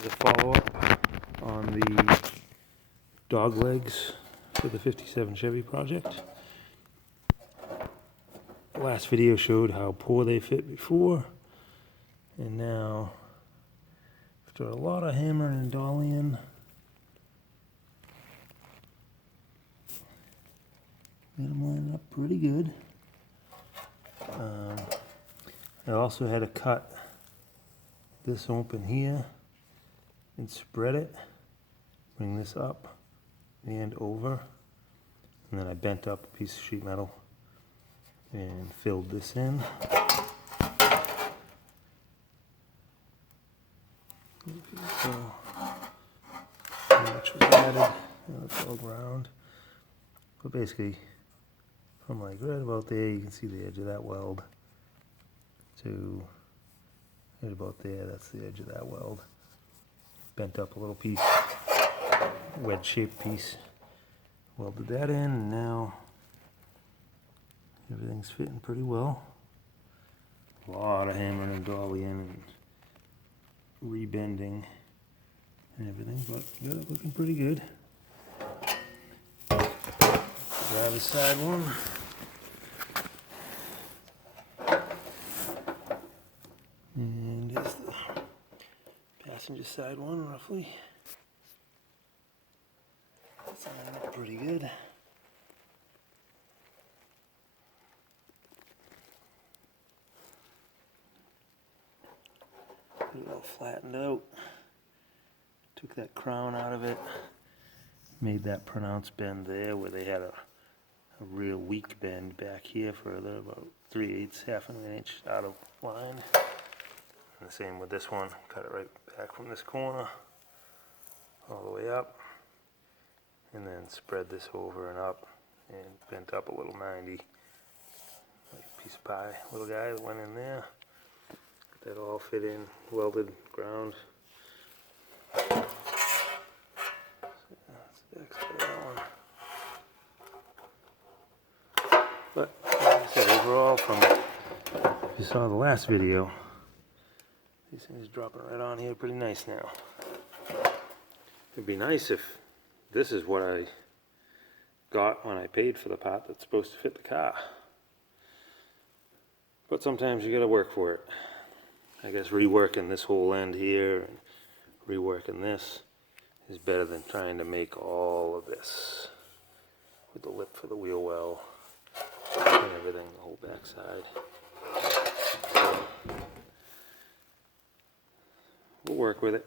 is a follow-up on the Doglegs for the 57 Chevy project. The last video showed how poor they fit before, and now after a lot of hammering and dollying, got them lining up pretty good. I also had to cut this open here and spread it, bring this up and over, and then I bent up a piece of sheet metal and filled this in. So, how much was added? It's all ground. But basically, from like right about there, you can see the edge of that weld, to right about there, that's the edge of that weld. Bent up a little piece, wedge-shaped piece, welded that in, and now everything's fitting pretty well. A lot of hammering and dollying and rebending and everything, but got it looking pretty good. Driver's side one. And here's the passenger side one, roughly. That's lining up pretty good. Pretty well flattened out. Took that crown out of it. Made that pronounced bend there where they had a real weak bend back here further, about 3/8, half an inch out of line. And the same with this one, cut it right back from this corner all the way up, and then spread this over and up and bent up a little 90, like a piece of pie, little guy that went in there. That all fit in, welded, ground. So that's the back side of that one. But like I said, overall, from if you saw the last video, these things dropping right on here pretty nice now. It'd be nice if this is what I got when I paid for the part that's supposed to fit the car. But sometimes you gotta work for it. I guess reworking this whole end here and reworking this is better than trying to make all of this with the lip for the wheel well and everything, the whole back side. We'll work with it.